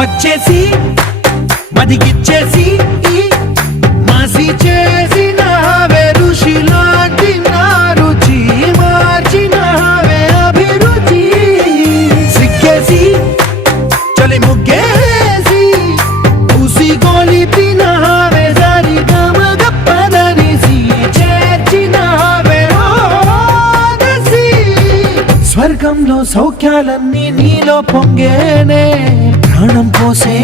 వచ్చేసి మదిగిచ్చేసి మాసి చేసినావే ఋషిలాంటి నా రుచి మార్చినావే అభిరుచి సిగ్గేసి చలి ముగ్గేసి ఉసి గోలిపినావే సరి గమగప్పదనిసి చేర్చినావే ఓదసి స్వర్గంలో సౌఖ్యాలన్నీ నీలో పొంగేనే ప్రాణం పోసే